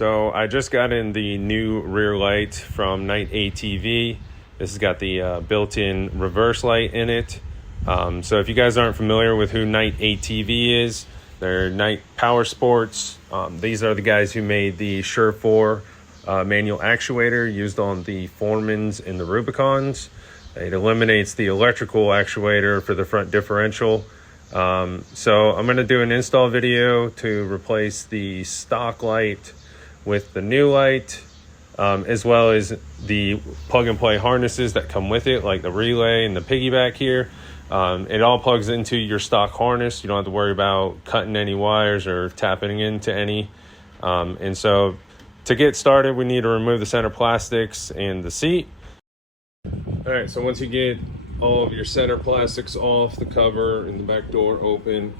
So I just got in the new rear light from Knight ATV. This has got the built-in reverse light in it. So if you guys aren't familiar with who Knight ATV is, they're Knight Powersports. These are the guys who made the Sure manual actuator used on the Foremans and the Rubicons. It eliminates the electrical actuator for the front differential. So I'm going to do an install video to replace the stock light with the new light, as well as the plug and play harnesses that come with it, like the relay and the piggyback here. It all plugs into your stock harness. You don't have to worry about cutting any wires or tapping into any. And so to get started, we need to remove the center plastics and the seat. All right, so once you get all of your center plastics off, the cover and the back door open,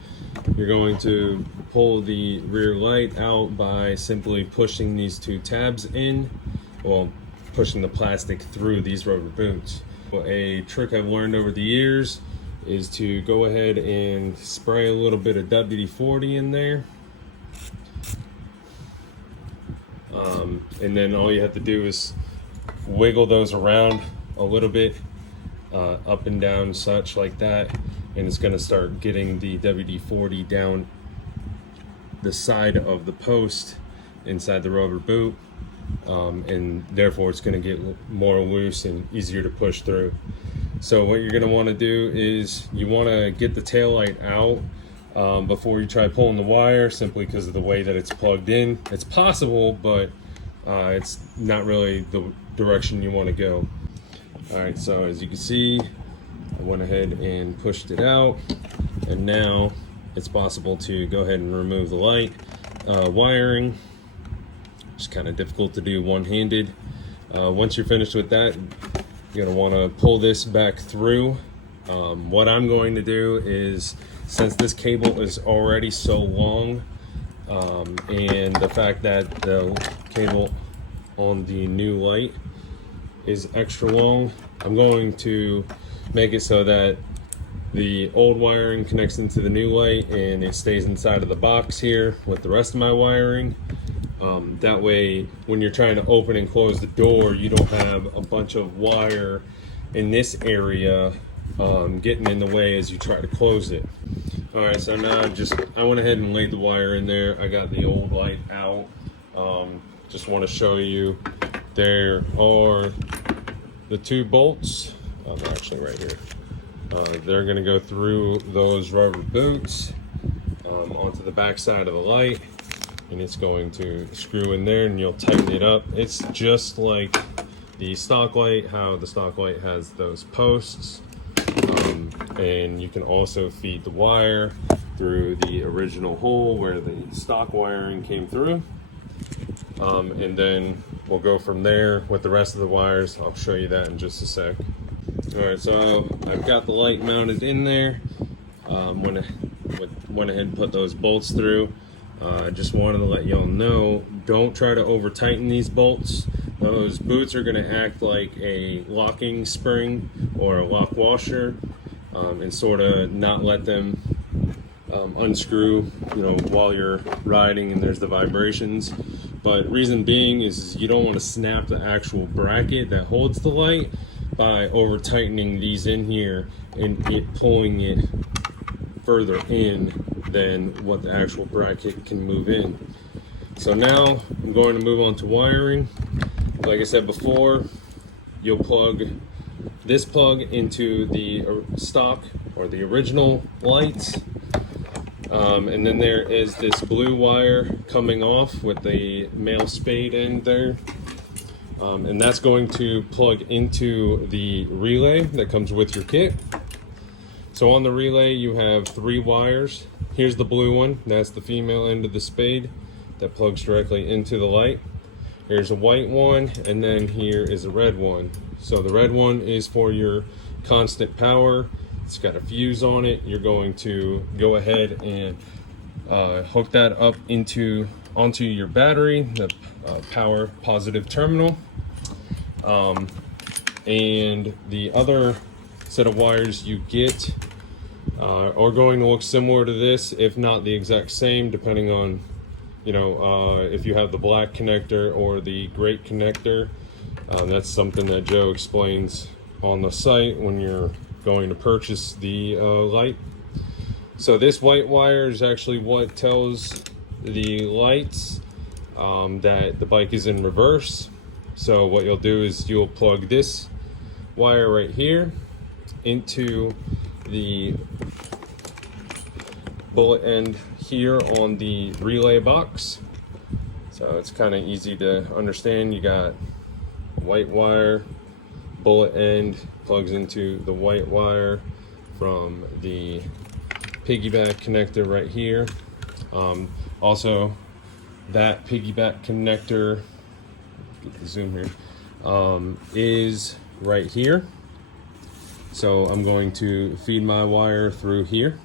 you're going to pull the rear light out by simply pushing these two tabs in, well, pushing the plastic through these rubber boots. A trick I've learned over the years is to go ahead and spray a little bit of WD-40 in there. And then all you have to do is wiggle those around a little bit, up and down, such like that, and it's going to start getting the WD-40 down the side of the post inside the rubber boot, and therefore it's going to get more loose and easier to push through. So what you're going to want to do is you want to get the tail light out before you try pulling the wire, simply because of the way that it's plugged in. It's possible, but it's not really the direction you want to go. All right, so as you can see, I went ahead and pushed it out, and now it's possible to go ahead and remove the light. Wiring, it's kind of difficult to do one-handed. Once you're finished with that, you're gonna wanna pull this back through. What I'm going to do is, since this cable is already so long, and the fact that the cable on the new light is extra long, I'm going to make it so that the old wiring connects into the new light and it stays inside of the box here with the rest of my wiring. That way, when you're trying to open and close the door, you don't have a bunch of wire in this area getting in the way as you try to close it. All right, so now I went ahead and laid the wire in there. I got the old light out. Just want to show you, there are the two bolts. They're actually right here. They're going to go through those rubber boots onto the back side of the light, and it's going to screw in there, and you'll tighten it up. It's just like the stock light, how the stock light has those posts, and you can also feed the wire through the original hole where the stock wiring came through. And then we'll go from there with the rest of the wires. I'll show you that in just a sec. All right, so I've got the light mounted in there. Went ahead and put those bolts through. I just wanted to let y'all know, don't try to over tighten these bolts. Those boots are gonna act like a locking spring or a lock washer, and sort of not let them unscrew, while you're riding and there's the vibrations. But reason being is you don't want to snap the actual bracket that holds the light by over tightening these in here and pulling it further in than what the actual bracket can move in. So now I'm going to move on to wiring. Like I said before, you'll plug this plug into the stock or the original lights. And then there is this blue wire coming off with the male spade end there. And that's going to plug into the relay that comes with your kit. So on the relay, you have 3 wires. Here's the blue one. That's the female end of the spade that plugs directly into the light. Here's a white one, and then here is a red one. So the red one is for your constant power. It's got a fuse on it. You're going to go ahead and hook that up onto your battery, the power positive terminal. And the other set of wires you get are going to look similar to this, if not the exact same, depending on you know, if you have the black connector or the gray connector. That's something that Joe explains on the site when you're going to purchase the light. So this white wire is actually what tells the lights that the bike is in reverse. So what you'll do is you'll plug this wire right here into the bullet end here on the relay box. So it's kind of easy to understand. You got white wire, bullet end plugs into the white wire from the piggyback connector right here. Also, that piggyback connector, get the zoom here, is right here. So I'm going to feed my wire through here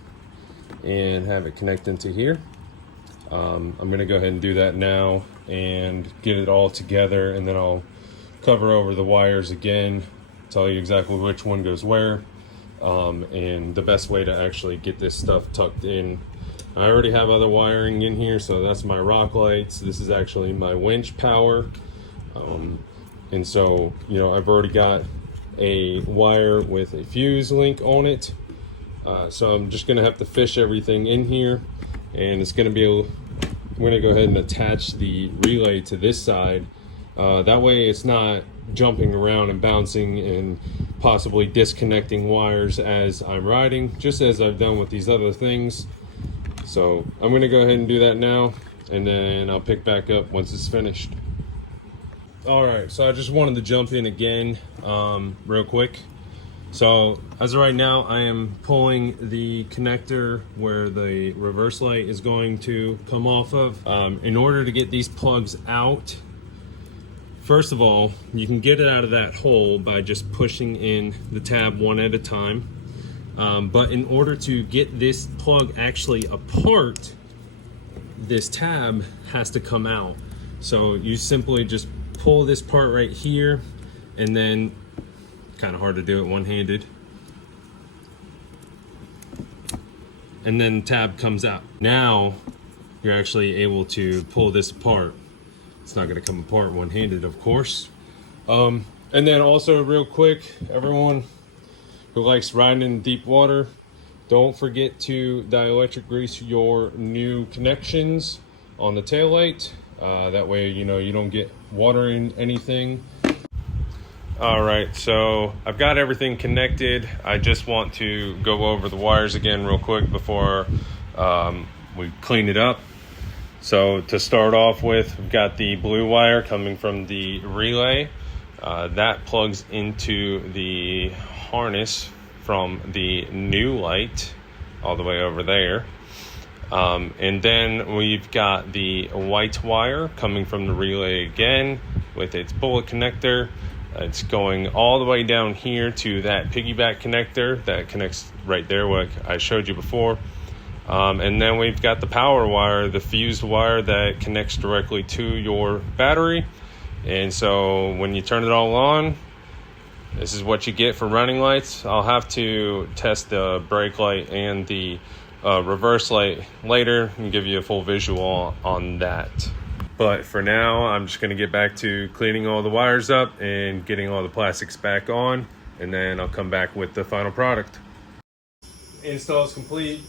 and have it connect into here. I'm going to go ahead and do that now and get it all together, and then I'll cover over the wires again, tell you exactly which one goes where, and the best way to actually get this stuff tucked in. I already have other wiring in here, so that's my rock lights. This is actually my winch power, and so, you know, I've already got a wire with a fuse link on it. So I'm just gonna have to fish everything in here, and it's gonna be I'm gonna go ahead and attach the relay to this side. That way it's not jumping around and bouncing and possibly disconnecting wires as I'm riding, just as I've done with these other things. So I'm gonna go ahead and do that now, and then I'll pick back up once it's finished. All right, so I just wanted to jump in again real quick. So as of right now, I am pulling the connector where the reverse light is going to come off of. In order to get these plugs out, first of all, you can get it out of that hole by just pushing in the tab one at a time. But in order to get this plug actually apart, this tab has to come out. So you simply just pull this part right here, and then, kind of hard to do it one-handed, and then tab comes out. Now you're actually able to pull this apart. It's not going to come apart one-handed, of course. And then also, real quick, everyone who likes riding in deep water, don't forget to dielectric grease your new connections on the taillight. That way, you know, you don't get water in anything. All right, so I've got everything connected. I just want to go over the wires again real quick before we clean it up. So to start off with, we've got the blue wire coming from the relay. That plugs into the harness from the new light all the way over there. And then we've got the white wire coming from the relay again with its bullet connector. It's going all the way down here to that piggyback connector that connects right there, what I showed you before. And then we've got the power wire, the fused wire that connects directly to your battery. And so when you turn it all on, this is what you get for running lights. I'll have to test the brake light and the reverse light later and give you a full visual on that. But for now, I'm just going to get back to cleaning all the wires up and getting all the plastics back on, and then I'll come back with the final product. Install is complete.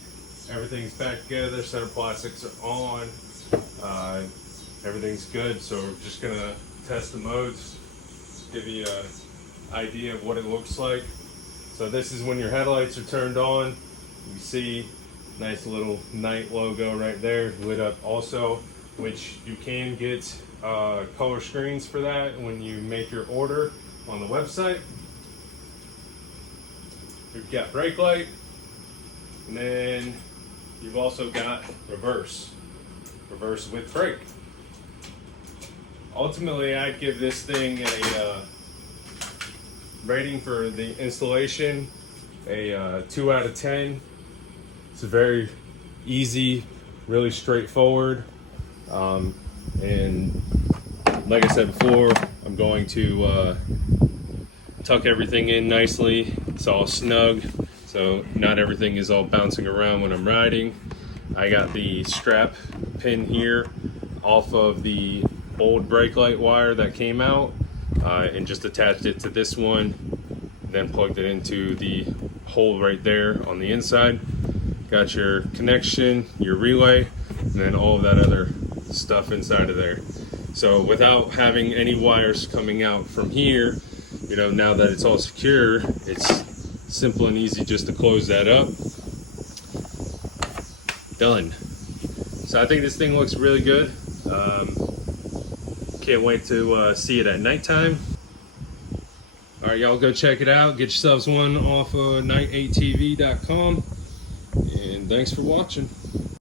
Everything's back together. Center plastics are on. Everything's good. So we're just going to test the modes, give you an idea of what it looks like. So this is when your headlights are turned on. You see nice little Knight logo right there lit up also, which you can get color screens for that when you make your order on the website. You've got brake light, and then you've also got reverse with brake. Ultimately, I'd give this thing a rating for the installation, a 2 out of 10. It's a very easy, really straightforward. And like I said before, I'm going to tuck everything in nicely. It's all snug, so not everything is all bouncing around when I'm riding. I got the strap pin here off of the old brake light wire that came out and just attached it to this one, then plugged it into the hole right there on the inside. Got your connection, your relay, and then all of that other stuff inside of there. So without having any wires coming out from here, you know, now that it's all secure, it's simple and easy just to close that up. Done. So I think this thing looks really good. Can't wait to see it at nighttime. All right, y'all go check it out. Get yourselves one off of KnightATV.com. And thanks for watching.